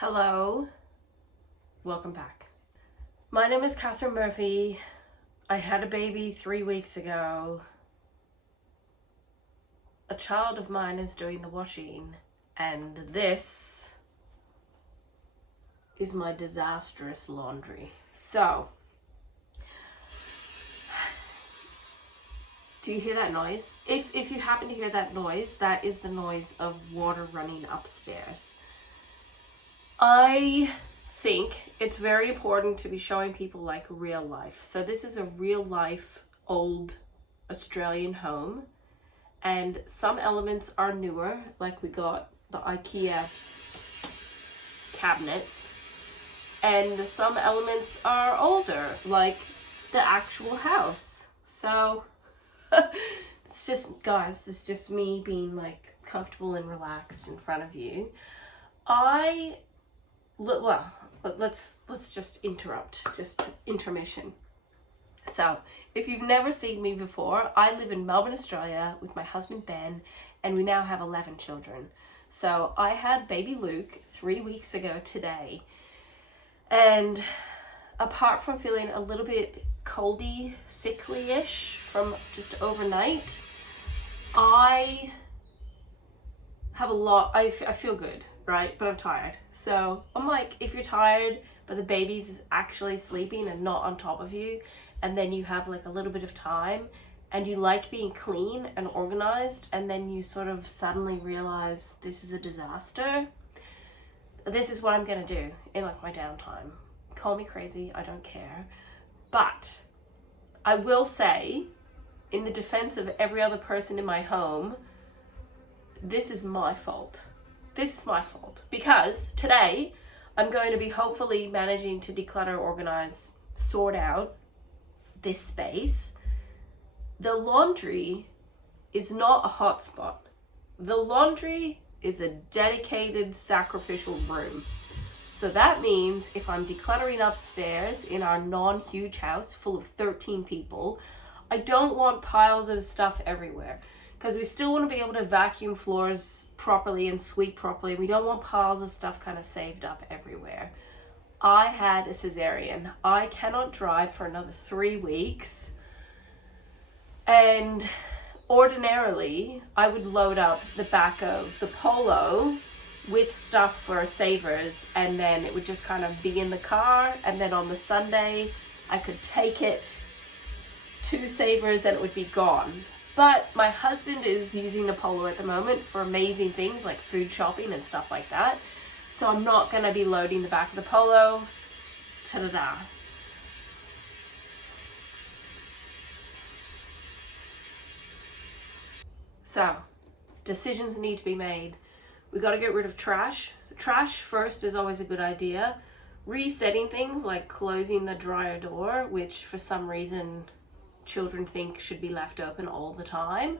Hello, welcome back. My name is Katherine Murphy. I had a baby 3 weeks ago. A child of mine is doing the washing, and this is my disastrous laundry. So, do you hear that noise? If you happen to hear that noise, that is the noise of water running upstairs. I think it's very important to be showing people like real life. So this is a real life old Australian home, and some elements are newer, like we got the IKEA cabinets, and some elements are older, like the actual house. So it's just, guys, it's just me being like comfortable and relaxed in front of you. Let's just intermission. So, if you've never seen me before, I live in Melbourne, Australia with my husband Ben, and we now have 11 children. So, I had baby Luke 3 weeks ago today, and apart from feeling a little bit coldy, sickly-ish from just overnight, I have I feel good, right? But I'm tired. So I'm like, if you're tired but the baby's actually sleeping and not on top of you, and then you have like a little bit of time and you like being clean and organized, and then you sort of suddenly realize this is a disaster, this is what I'm gonna do in like my downtime. Call me crazy, I don't care. But I will say, in the defense of every other person in my home, this is my fault. This is my fault, because today I'm going to be hopefully managing to declutter, organize, sort out this space. The laundry is not a hotspot. The laundry is a dedicated sacrificial room. So that means if I'm decluttering upstairs in our non-huge house full of 13 people, I don't want piles of stuff everywhere, because we still want to be able to vacuum floors properly and sweep properly. We don't want piles of stuff kind of saved up everywhere. I had a cesarean. I cannot drive for another 3 weeks. And ordinarily, I would load up the back of the Polo with stuff for savers, and then it would just kind of be in the car, and then on the Sunday, I could take it to savers and it would be gone. But my husband is using the Polo at the moment for amazing things like food shopping and stuff like that. So I'm not going to be loading the back of the Polo. Ta-da-da. So, decisions need to be made. We got to get rid of trash. Trash first is always a good idea. Resetting things like closing the dryer door, which for some reason children think should be left open all the time.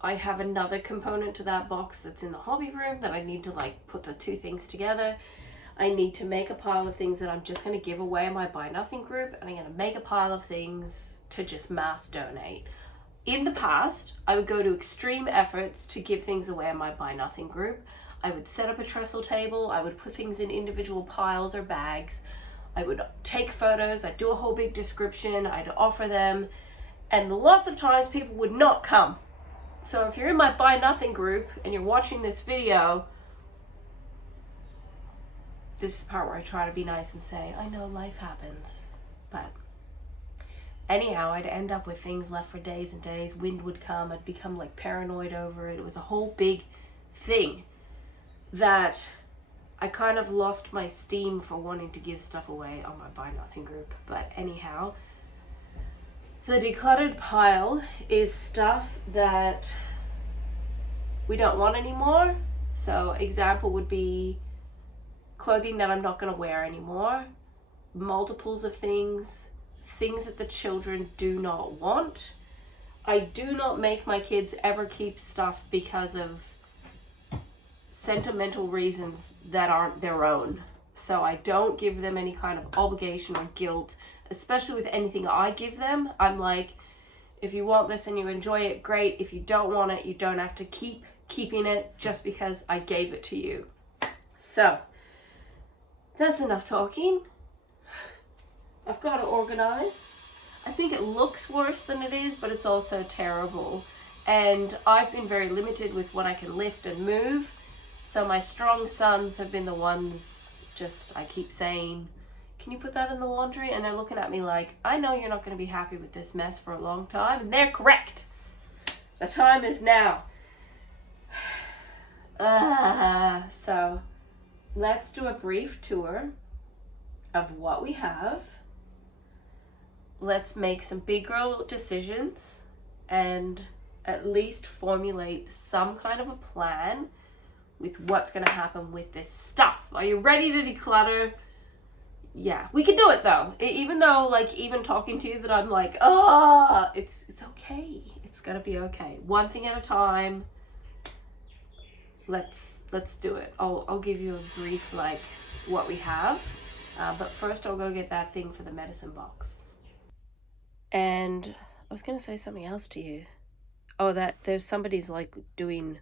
I have another component to that box that's in the hobby room that I need to like put the two things together. I need to make a pile of things that I'm just going to give away in my Buy Nothing group, and I'm going to make a pile of things to just mass donate. In the past, I would go to extreme efforts to give things away in my Buy Nothing group. I would set up a trestle table, I would put things in individual piles or bags, I would take photos, I'd do a whole big description, I'd offer them, and lots of times people would not come. So if you're in my Buy Nothing group and you're watching this video, this is the part where I try to be nice and say, I know life happens. But anyhow, I'd end up with things left for days and days, wind would come, I'd become like paranoid over it. It was a whole big thing that I kind of lost my steam for wanting to give stuff away on my Buy Nothing group. But anyhow, the decluttered pile is stuff that we don't want anymore. So example would be clothing that I'm not going to wear anymore, multiples of things that the children do not want. I do not make my kids ever keep stuff because of sentimental reasons that aren't their own. So I don't give them any kind of obligation or guilt, especially with anything I give them. I'm like, if you want this and you enjoy it, great. If you don't want it, you don't have to keep keeping it just because I gave it to you. So That's enough talking. I've got to organize. I think it looks worse than it is, but it's also terrible. And I've been very limited with what I can lift and move. So my strong sons have been the ones I keep saying, can you put that in the laundry? And they're looking at me like, I know you're not going to be happy with this mess for a long time. And they're correct. The time is now. So let's do a brief tour of what we have. Let's make some big girl decisions and at least formulate some kind of a plan with what's going to happen with this stuff. Are you ready to declutter? Yeah, we can do it though. Even though, like, even talking to you that I'm like, it's okay. It's gonna be okay. One thing at a time. Let's do it. I'll give you a brief, like, what we have. But first I'll go get that thing for the medicine box. And I was gonna say something else to you. Oh, that there's somebody's like doing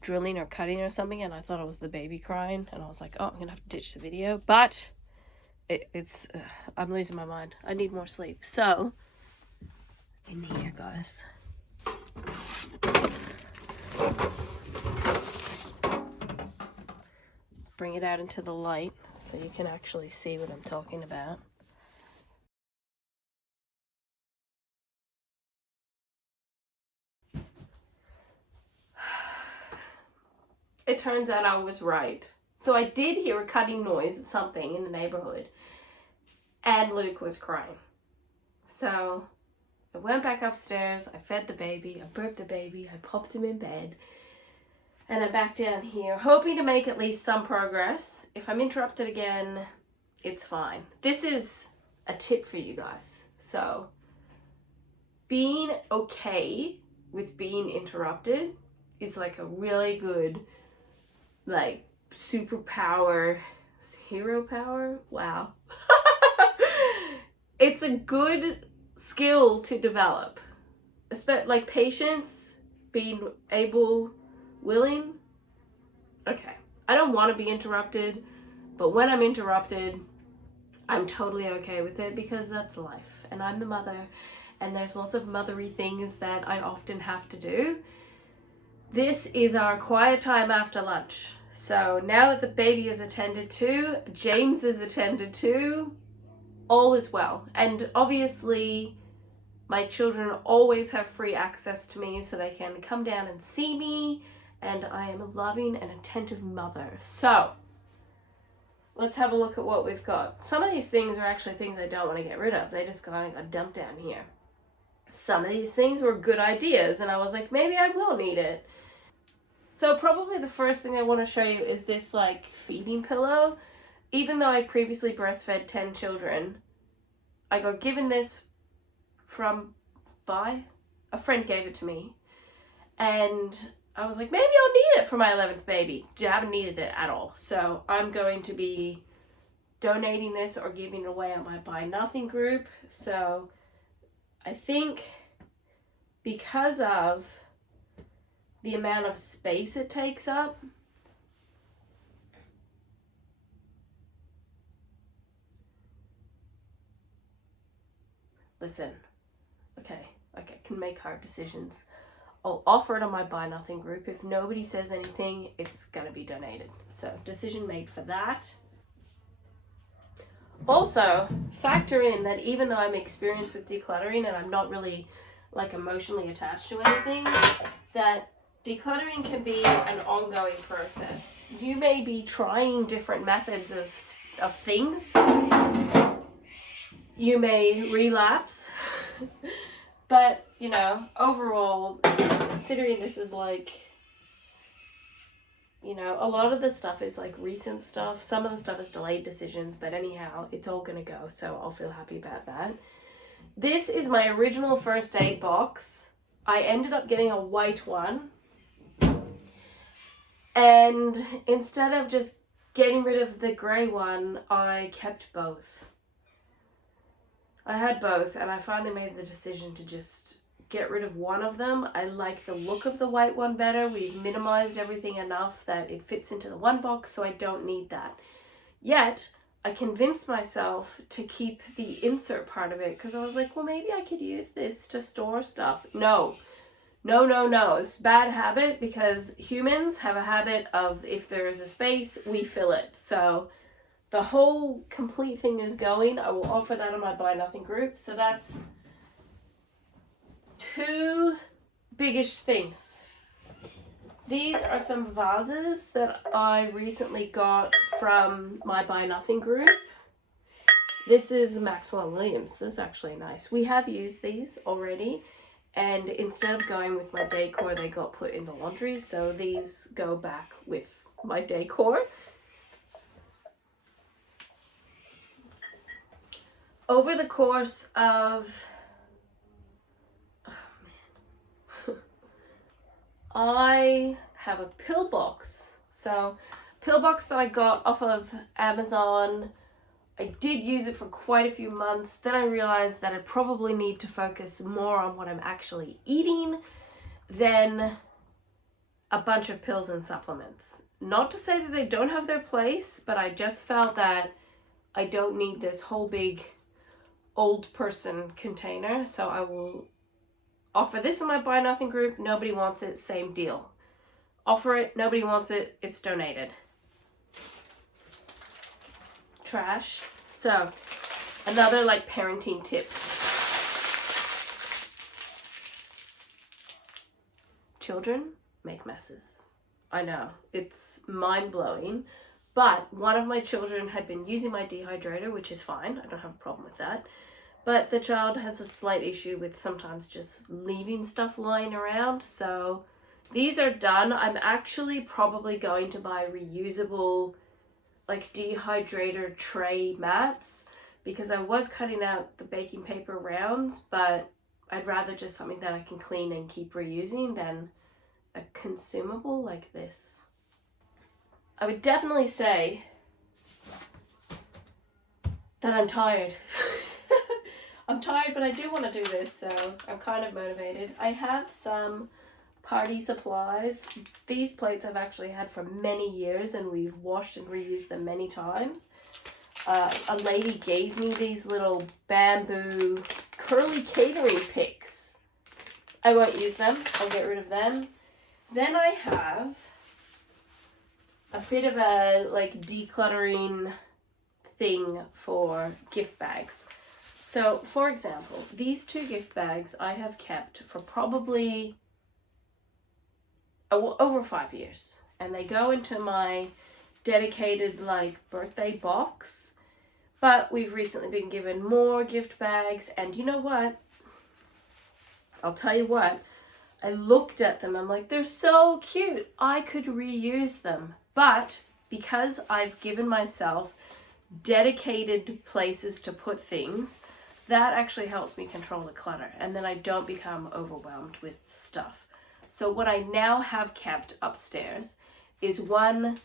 drilling or cutting or something, and I thought it was the baby crying, and I was like, oh, I'm gonna have to ditch the video. But it's I'm losing my mind. I need more sleep. So in here, guys, bring it out into the light so you can actually see what I'm talking about. It turns out I was right. So I did hear a cutting noise of something in the neighborhood, and Luke was crying. So I went back upstairs, I fed the baby, I burped the baby, I popped him in bed, and I'm back down here, hoping to make at least some progress. If I'm interrupted again, it's fine. This is a tip for you guys. So being okay with being interrupted is like a really good, like, superpower, hero power. Wow. It's a good skill to develop, like patience, being able, willing. Okay, I don't want to be interrupted, but when I'm interrupted, I'm totally okay with it because that's life, and I'm the mother, and there's lots of mothery things that I often have to do. This is our quiet time after lunch. So now that the baby is attended to, James is attended to, all is well. And obviously, my children always have free access to me so they can come down and see me, and I am a loving and attentive mother. So let's have a look at what we've got. Some of these things are actually things I don't want to get rid of. They just kind of got dumped down here. Some of these things were good ideas, and I was like, maybe I will need it. So probably the first thing I want to show you is this, like, feeding pillow. Even though I previously breastfed 10 children, I got given this by a friend. Gave it to me, and I was like, maybe I'll need it for my 11th baby. I haven't needed it at all. So I'm going to be donating this or giving it away on my Buy Nothing group. So I think because of the amount of space it takes up, listen, okay, I can make hard decisions. I'll offer it on my Buy Nothing group. If nobody says anything, it's gonna be donated. So decision made for that. Also, factor in that even though I'm experienced with decluttering and I'm not really, like, emotionally attached to anything, that decluttering can be an ongoing process. You may be trying different methods of things. You may relapse. But, you know, overall, considering this is like, you know, a lot of the stuff is like recent stuff. Some of the stuff is delayed decisions, but anyhow, it's all gonna go, so I'll feel happy about that. This is my original first aid box. I ended up getting a white one. And instead of just getting rid of the grey one, I kept both. I had both, and I finally made the decision to just get rid of one of them. I like the look of the white one better. We've minimized everything enough that it fits into the one box, so I don't need that. Yet, I convinced myself to keep the insert part of it because I was like, well, maybe I could use this to store stuff. No. It's a bad habit because humans have a habit of if there is a space, we fill it. So the whole complete thing is going. I will offer that on my Buy Nothing group. So that's 2 biggish things. These are some vases that I recently got from my Buy Nothing group. This is Maxwell Williams. This is actually nice. We have used these already, and instead of going with my decor, they got put in the laundry, so these go back with my decor. Over the course of I have a pillbox. So, pillbox that I got off of Amazon. I did use it for quite a few months. Then I realized that I probably need to focus more on what I'm actually eating than a bunch of pills and supplements. Not to say that they don't have their place, but I just felt that I don't need this whole big old person container. So I will offer this in my Buy Nothing group. Nobody wants it, same deal. Offer it, nobody wants it, it's donated. Trash. So, another like parenting tip. Children make messes. I know, it's mind-blowing. But one of my children had been using my dehydrator, which is fine. I don't have a problem with that. But the child has a slight issue with sometimes just leaving stuff lying around. So these are done. I'm actually probably going to buy reusable like dehydrator tray mats because I was cutting out the baking paper rounds, but I'd rather just something that I can clean and keep reusing than a consumable like this. I would definitely say that I'm tired. I'm tired, but I do want to do this, so I'm kind of motivated. I have some party supplies. These plates I've actually had for many years, and we've washed and reused them many times. A lady gave me these little bamboo curly catering picks. I won't use them. I'll get rid of them. Then I have a bit of a like decluttering thing for gift bags. So, for example, these 2 gift bags I have kept for probably over 5 years. And they go into my dedicated, like, birthday box. But we've recently been given more gift bags. And you know what? I'll tell you what. I looked at them. I'm like, they're so cute. I could reuse them. But because I've given myself dedicated places to put things, that actually helps me control the clutter, and then I don't become overwhelmed with stuff. So what I now have kept upstairs is one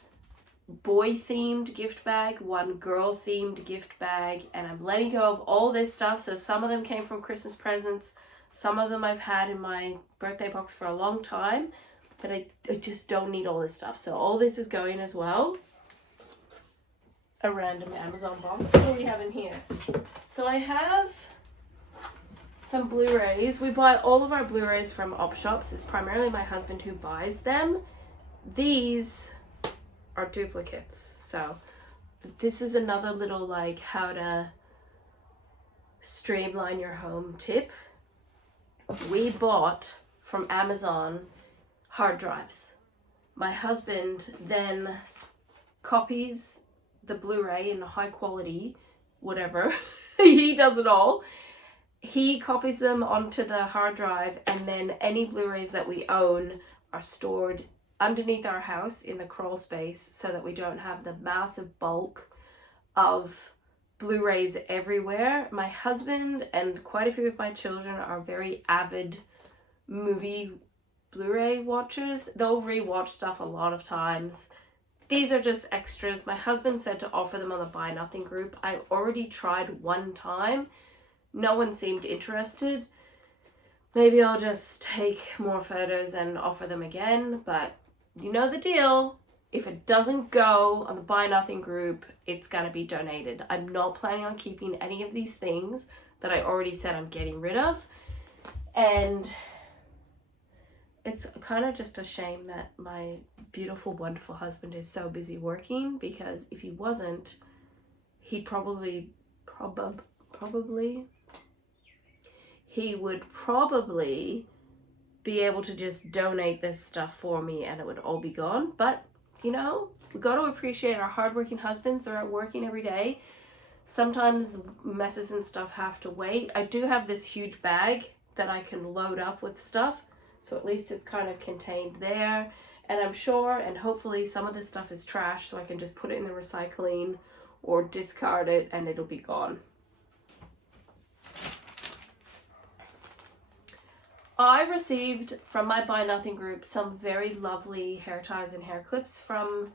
boy-themed gift bag, one girl-themed gift bag, and I'm letting go of all this stuff. So some of them came from Christmas presents, some of them I've had in my birthday box for a long time, but I just don't need all this stuff. So all this is going as well. A random Amazon box. What do we have in here? So I have some Blu-rays. We buy all of our Blu-rays from op shops. It's primarily my husband who buys them. These are duplicates. So this is another little like how to streamline your home tip. We bought from Amazon hard drives. My husband then copies the Blu-ray in high quality, whatever. He does it all. He copies them onto the hard drive, and then any Blu-rays that we own are stored underneath our house in the crawl space so that we don't have the massive bulk of Blu-rays everywhere. My husband and quite a few of my children are very avid movie Blu-ray watchers. They'll rewatch stuff a lot of times. These are just extras. My husband said to offer them on the Buy Nothing group. I already tried one time. No one seemed interested. Maybe I'll just take more photos and offer them again, but you know the deal. If it doesn't go on the Buy Nothing group, it's going to be donated. I'm not planning on keeping any of these things that I already said I'm getting rid of. And it's kind of just a shame that my beautiful, wonderful husband is so busy working, because if he wasn't, he'd probably be able to just donate this stuff for me and it would all be gone. But, you know, we got to appreciate our hardworking husbands. They're out working every day. Sometimes messes and stuff have to wait. I do have this huge bag that I can load up with stuff, so at least it's kind of contained there. And I'm sure, and hopefully some of this stuff is trash, so I can just put it in the recycling or discard it and it'll be gone. I received from my Buy Nothing group some very lovely hair ties and hair clips from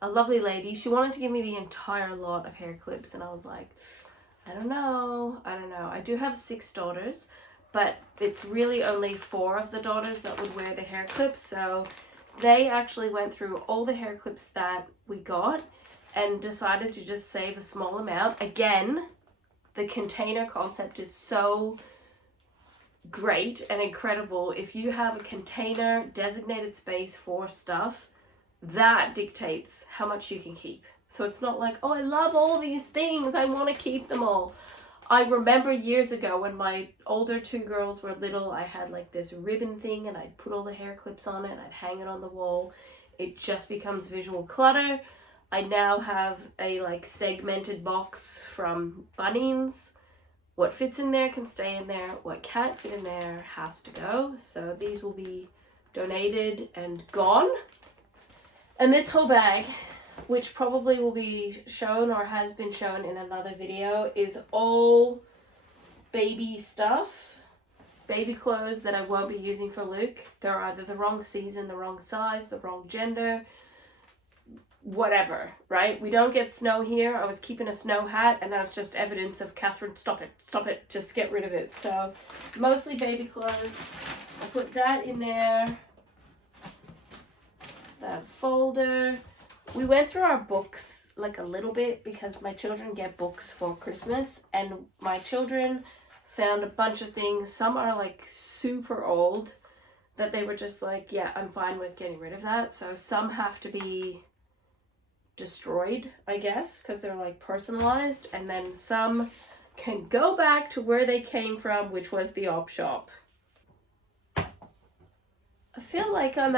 a lovely lady. She wanted to give me the entire lot of hair clips, and I was like, I don't know. I do have 6 daughters, but it's really only 4 of the daughters that would wear the hair clips, so they actually went through all the hair clips that we got and decided to just save a small amount. Again, the container concept is so great and incredible. If you have a container, designated space for stuff, that dictates how much you can keep. So it's not like, oh, I love all these things, I want to keep them all. I remember years ago when my older 2 girls were little, I had like this ribbon thing and I'd put all the hair clips on it and I'd hang it on the wall. It just becomes visual clutter. I now have a like segmented box from Bunnings. What fits in there can stay in there. What can't fit in there has to go. So these will be donated and gone. And this whole bag, which probably will be shown or has been shown in another video, is all baby stuff, baby clothes that I won't be using for Luke. They're either the wrong season, the wrong size, the wrong gender, whatever, right? We don't get snow here. I was keeping a snow hat and that was just evidence of Katherine, stop it, just get rid of it. So mostly baby clothes. I'll put that in there, that folder. We went through our books like a little bit because my children get books for Christmas, and my children found a bunch of things. Some are like super old that they were just like, yeah, I'm fine with getting rid of that. So some have to be destroyed, I guess, because they're like personalized, and then some can go back to where they came from, which was the op shop. I feel like I'm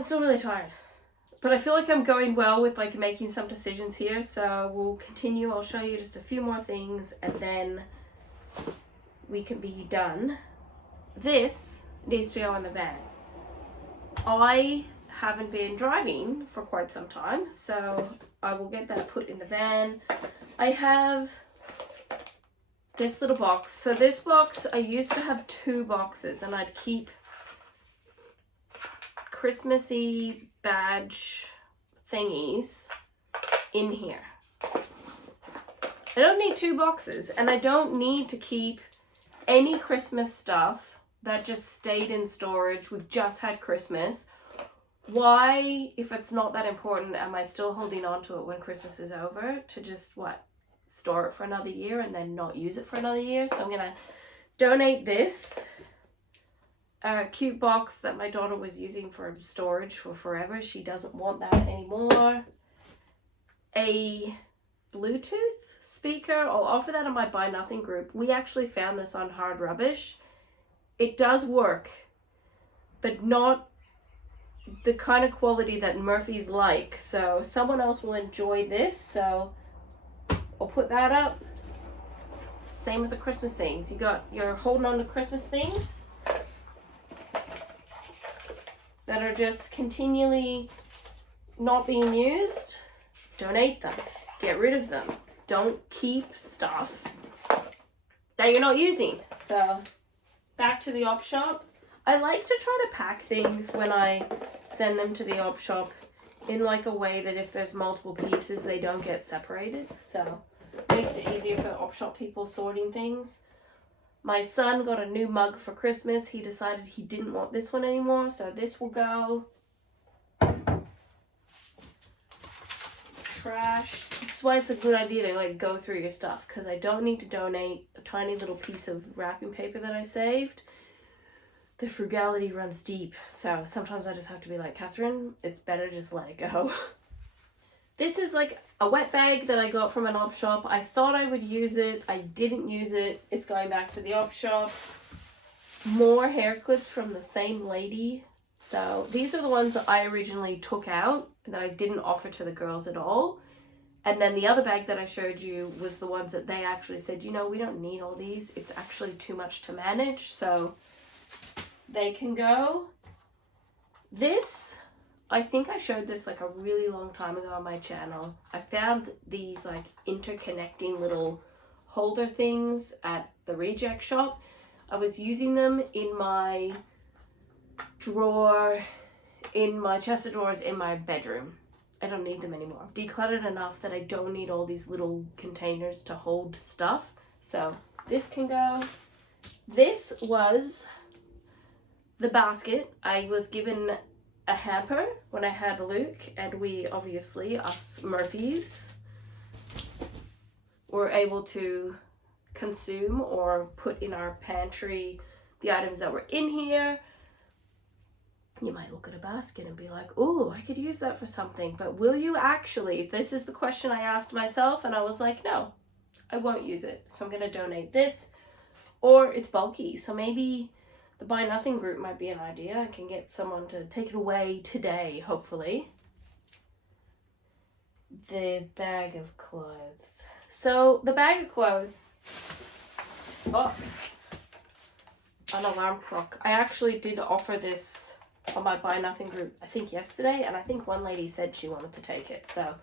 still really tired, but I feel like I'm going well with like making some decisions here, so we'll continue. I'll show you just a few more things and then we can be done. This needs to go in the van. I haven't been driving for quite some time, so I will get that put in the van. I have this little box. So this box, I used to have 2 boxes and I'd keep Christmassy badge thingies in here. I don't need 2 boxes, and I don't need to keep any Christmas stuff that just stayed in storage. We've just had Christmas. Why, if it's not that important, am I still holding on to it when Christmas is over to just, store it for another year and then not use it for another year? So I'm gonna donate this. A cute box that my daughter was using for storage for forever. She doesn't want that anymore. A Bluetooth speaker. I'll offer that in my Buy Nothing group. We actually found this on Hard Rubbish. It does work, but not the kind of quality that Murphy's like. So someone else will enjoy this. So I'll put that up. Same with the Christmas things. You're holding on to Christmas things that are just continually not being used. Donate them. Get rid of them. Don't keep stuff that you're not using. So back to the op shop. I like to try to pack things when I send them to the op shop in like a way that if there's multiple pieces, they don't get separated. So it makes it easier for op shop people sorting things. My son got a new mug for Christmas. He decided he didn't want this one anymore, so this will go. Trash. This is why it's a good idea to like go through your stuff, because I don't need to donate a tiny little piece of wrapping paper that I saved. The frugality runs deep, so sometimes I just have to be like, Katherine, it's better just let it go. This is like a wet bag that I got from an op shop. I thought I would use it. I didn't use it. It's going back to the op shop. More hair clips from the same lady. So these are the ones that I originally took out that I didn't offer to the girls at all. And then the other bag that I showed you was the ones that they actually said, you know, we don't need all these. It's actually too much to manage. So they can go. This, I think I showed this like a really long time ago on my channel. I found these like interconnecting little holder things at the reject shop. I was using them in my drawer, in my chest of drawers in my bedroom. I don't need them anymore. I've decluttered enough that I don't need all these little containers to hold stuff. So this can go. This was the basket. I was given a hamper when I had Luke, and we obviously, us Murphys, were able to consume or put in our pantry the items that were in here. You might look at a basket and be like, oh, I could use that for something, but will you actually? This is the question I asked myself, and I was like, no, I won't use it. So I'm going to donate this. Or it's bulky, so maybe the Buy Nothing group might be an idea. I can get someone to take it away today, hopefully. The bag of clothes. So the bag of clothes. Oh, an alarm clock. I actually did offer this on my Buy Nothing group, I think yesterday, and I think one lady said she wanted to take it. So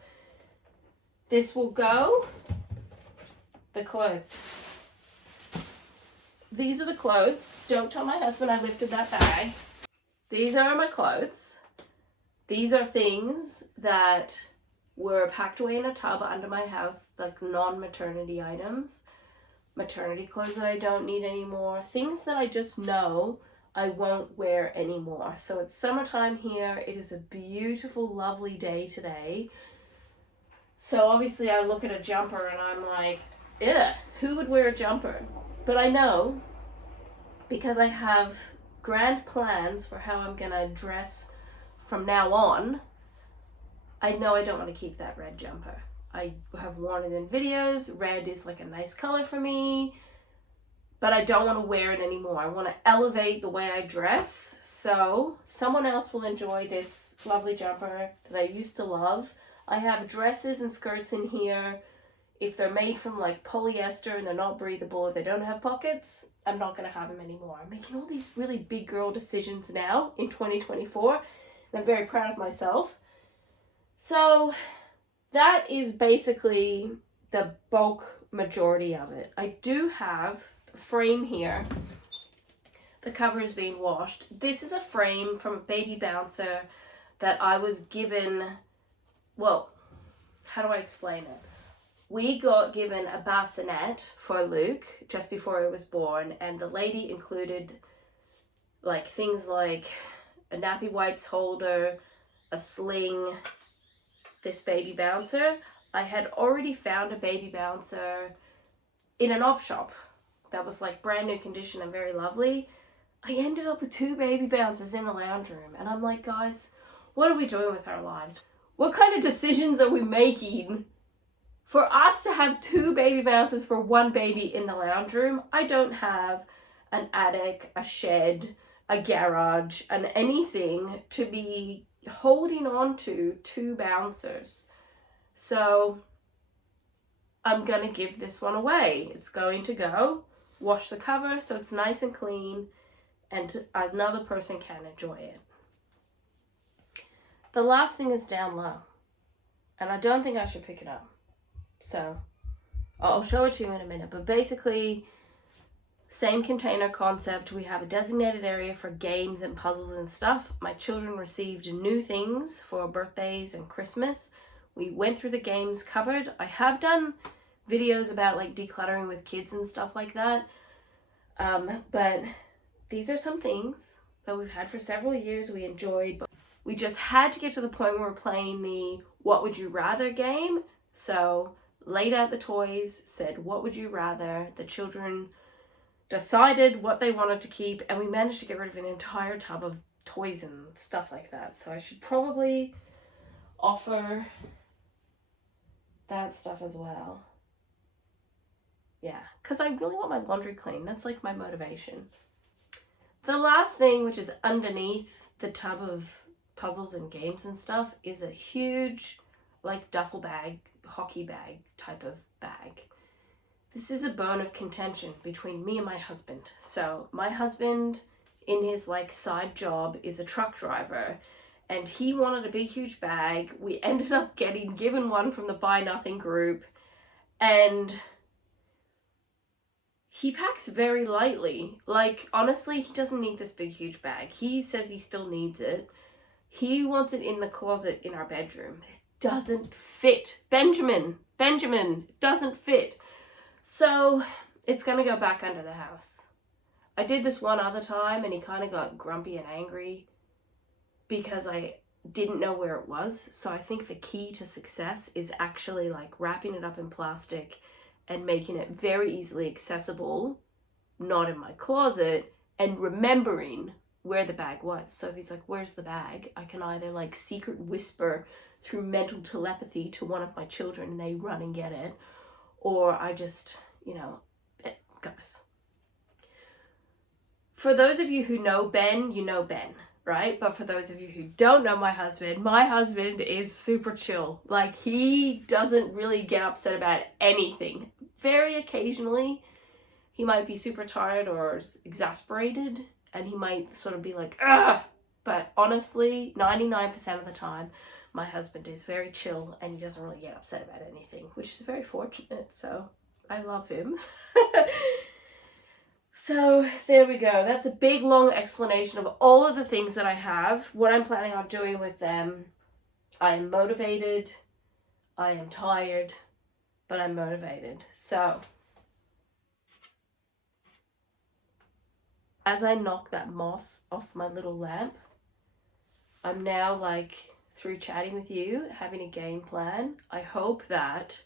this will go. The clothes. These are the clothes. Don't tell my husband I lifted that bag. These are my clothes. These are things that were packed away in a tub under my house, like non-maternity items. Maternity clothes that I don't need anymore. Things that I just know I won't wear anymore. So it's summertime here. It is a beautiful, lovely day today. So obviously I look at a jumper and I'm like, ugh, who would wear a jumper? But I know, because I have grand plans for how I'm gonna dress from now on, I know I don't want to keep that red jumper. I have worn it in videos. Red is like a nice color for me, but I don't want to wear it anymore. I want to elevate the way I dress, so someone else will enjoy this lovely jumper that I used to love. I have dresses and skirts in here. If they're made from like polyester and they're not breathable, if they don't have pockets, I'm not going to have them anymore. I'm making all these really big girl decisions now in 2024, and I'm very proud of myself. So that is basically the bulk majority of it. I do have the frame here. The cover is being washed. This is a frame from a baby bouncer that I was given, well, how do I explain it? We got given a bassinet for Luke just before he was born, and the lady included like things like a nappy wipes holder, a sling, this baby bouncer. I had already found a baby bouncer in an op shop that was like brand new condition and very lovely. I ended up with 2 baby bouncers in the lounge room, and I'm like, guys, what are we doing with our lives? What kind of decisions are we making for us to have 2 baby bouncers for 1 baby in the lounge room? I don't have an attic, a shed, a garage, and anything to be holding on to 2 bouncers. So I'm gonna give this one away. It's going to go. Wash the cover so it's nice and clean, and another person can enjoy it. The last thing is down low, and I don't think I should pick it up. So I'll show it to you in a minute, but basically same container concept. We have a designated area for games and puzzles and stuff. My children received new things for birthdays and Christmas. We went through the games cupboard. I have done videos about like decluttering with kids and stuff like that. But these are some things that we've had for several years, we enjoyed, but we just had to get to the point where we're playing the what would you rather game. So laid out the toys, said what would you rather, the children decided what they wanted to keep, and we managed to get rid of an entire tub of toys and stuff like that. So I should probably offer that stuff as well. Yeah, because I really want my laundry clean. That's like my motivation. The last thing, which is underneath the tub of puzzles and games and stuff, is a huge, like, duffel bag, hockey bag type of bag. This is a bone of contention between me and my husband. So my husband, in his like side job, is a truck driver, and he wanted a big huge bag. We ended up getting given one from the Buy Nothing group, and he packs very lightly. Like, honestly, he doesn't need this big huge bag. He says he still needs it. He wants it in the closet in our bedroom. It doesn't fit. Benjamin, it doesn't fit. So it's going to go back under the house. I did this one other time and he kind of got grumpy and angry because I didn't know where it was. So I think the key to success is actually like wrapping it up in plastic and making it very easily accessible, not in my closet, and remembering where the bag was. So if he's like, where's the bag? I can either like secret whisper through mental telepathy to one of my children and they run and get it, or I just, guys. For those of you who know Ben, you know Ben, right? But for those of you who don't know my husband is super chill. Like, he doesn't really get upset about anything. Very occasionally, he might be super tired or exasperated, and he might sort of be like, ugh! But honestly, 99% of the time, my husband is very chill and he doesn't really get upset about anything, which is very fortunate. So I love him. So there we go. That's a big, long explanation of all of the things that I have, what I'm planning on doing with them. I am motivated. I am tired, but I'm motivated. So as I knock that moth off my little lamp, I'm now like, through chatting with you, having a game plan. I hope that,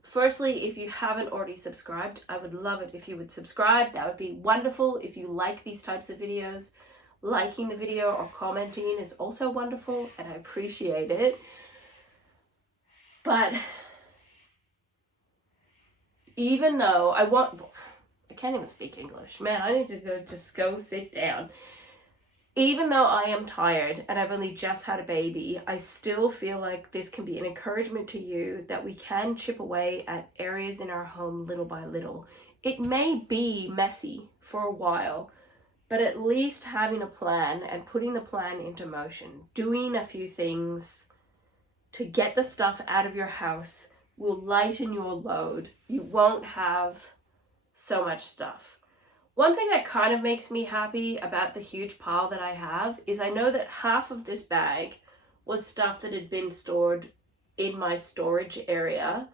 firstly, if you haven't already subscribed, I would love it if you would subscribe. That would be wonderful. If you like these types of videos, liking the video or commenting is also wonderful, and I appreciate it. But even though I can't even speak English. Man, I need to go sit down. Even though I am tired and I've only just had a baby, I still feel like this can be an encouragement to you that we can chip away at areas in our home little by little. It may be messy for a while, but at least having a plan and putting the plan into motion, doing a few things to get the stuff out of your house will lighten your load. You won't have so much stuff. One thing that kind of makes me happy about the huge pile that I have is I know that half of this bag was stuff that had been stored in my storage area.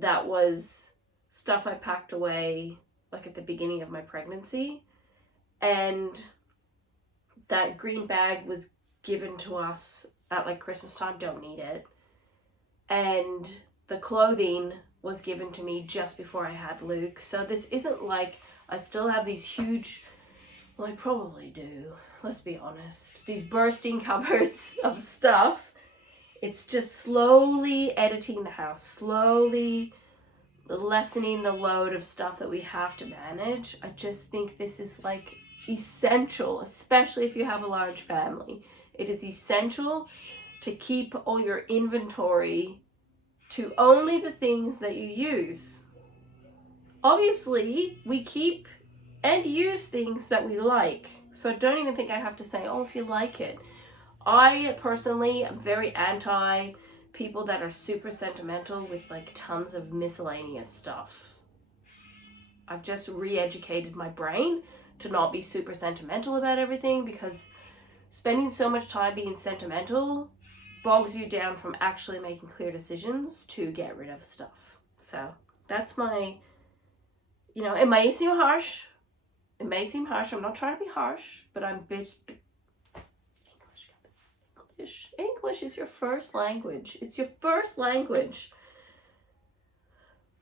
That was stuff I packed away like at the beginning of my pregnancy. And that green bag was given to us at like Christmas time, don't need it. And the clothing was given to me just before I had Luke. So this isn't like I still have these huge, well, I probably do, let's be honest, these bursting cupboards of stuff. It's just slowly editing the house, slowly lessening the load of stuff that we have to manage. I just think this is like essential, especially if you have a large family. It is essential to keep all your inventory to only the things that you use. Obviously, we keep and use things that we like. So I don't even think I have to say, oh, if you like it. I personally am very anti people that are super sentimental with like tons of miscellaneous stuff. I've just re-educated my brain to not be super sentimental about everything, because spending so much time being sentimental bogs you down from actually making clear decisions to get rid of stuff. So that's my, it may seem harsh, It may seem harsh. I'm not trying to be harsh, but I'm English is your first language. It's your first language.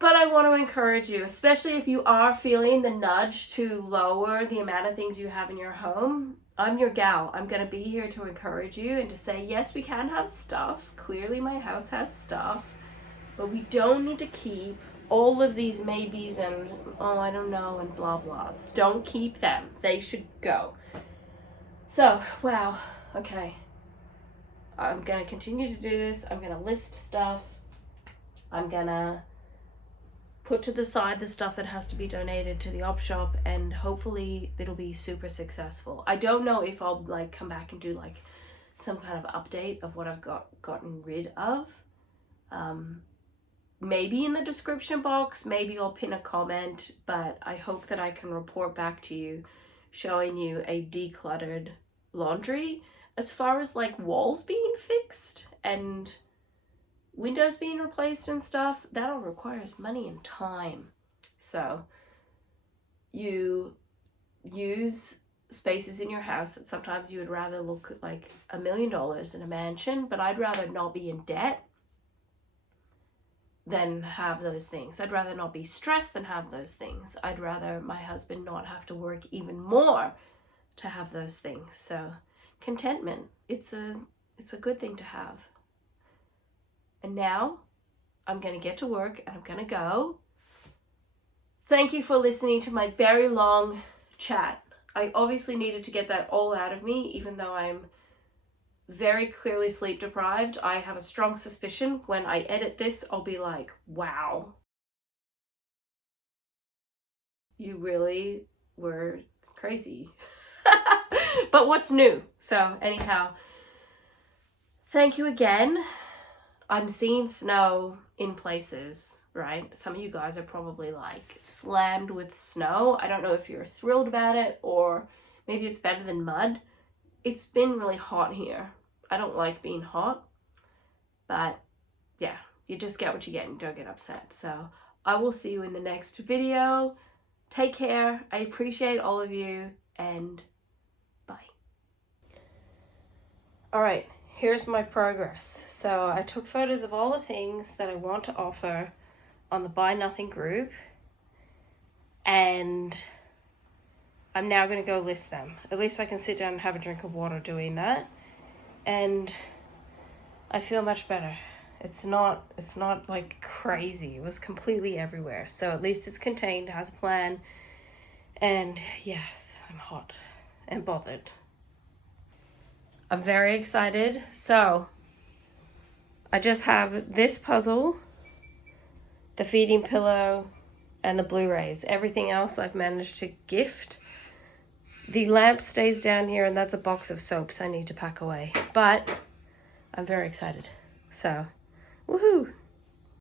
But I want to encourage you, especially if you are feeling the nudge to lower the amount of things you have in your home. I'm your gal. I'm going to be here to encourage you and to say, yes, we can have stuff. Clearly my house has stuff, but we don't need to keep all of these maybes and, oh, I don't know, and blah blahs. Don't keep them. They should go. So, wow. Okay. I'm going to continue to do this. I'm going to list stuff. I'm going to put to the side the stuff that has to be donated to the op shop, and hopefully it'll be super successful. I don't know if I'll like come back and do like some kind of update of what I've gotten rid of. Maybe in the description box, maybe I'll pin a comment, but I hope that I can report back to you showing you a decluttered laundry. As far as like walls being fixed and windows being replaced and stuff, that all requires money and time. So you use spaces in your house that sometimes you would rather look like $1 million in a mansion, but I'd rather not be in debt than have those things. I'd rather not be stressed than have those things. I'd rather my husband not have to work even more to have those things. So contentment, it's a good thing to have. And now I'm going to get to work and I'm going to go. Thank you for listening to my very long chat. I obviously needed to get that all out of me, even though I'm very clearly sleep deprived. I have a strong suspicion when I edit this, I'll be like, wow, you really were crazy. But what's new? So anyhow, thank you again. I'm seeing snow in places, right? Some of you guys are probably like slammed with snow. I don't know if you're thrilled about it or maybe it's better than mud. It's been really hot here. I don't like being hot, but yeah, you just get what you get and don't get upset. So I will see you in the next video. Take care. I appreciate all of you, and bye. All right. Here's my progress. So I took photos of all the things that I want to offer on the Buy Nothing group, and I'm now going to go list them. At least I can sit down and have a drink of water doing that, and I feel much better. It's not like crazy. It was completely everywhere. So at least it's contained, has a plan, and yes, I'm hot and bothered. I'm very excited. So I just have this puzzle, the feeding pillow, and the Blu-rays. Everything else I've managed to gift. The lamp stays down here, and that's a box of soaps I need to pack away. But I'm very excited. So, woohoo!